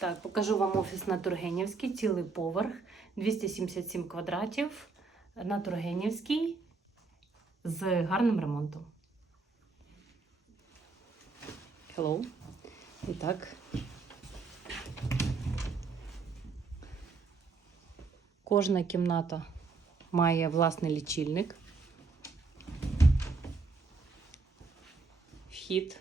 Так, покажу вам офіс на Тургенівській, цілий поверх, 277 квадратів на Тургенівській з гарним ремонтом. Hello. І так. Кожна кімната має власний лічильник. Вхід.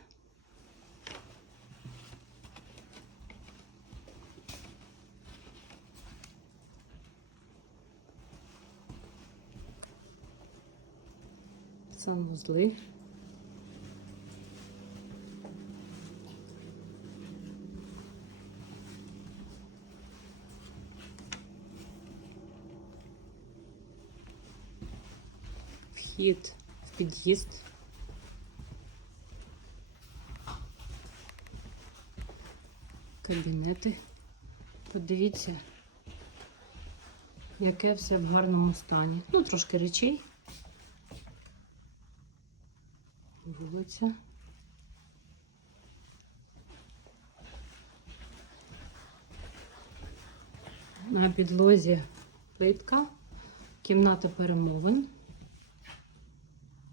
Санвузли. Вхід в під'їзд. Кабінети. Подивіться, яке все в гарному стані. Ну, трошки речей. Вулиця. На підлозі плитка, кімната перемовин.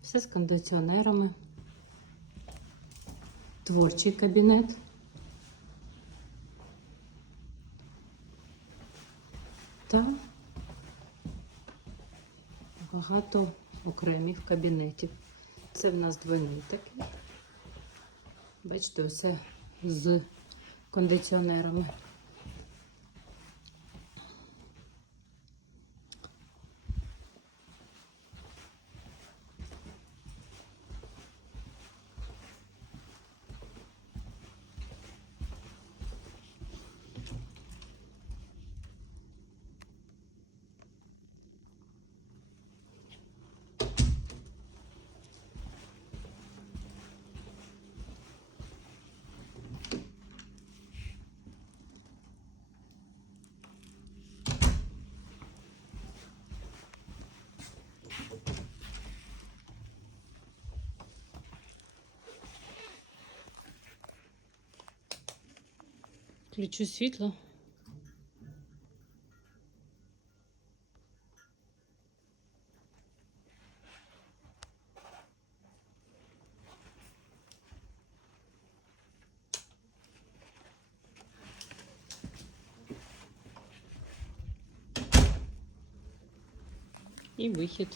Все з кондиціонерами. Творчий кабінет. Та багато окремих кабінетів. Це в нас двойний такий. Бачите, все з кондиціонерами. Включу світло. І вихід.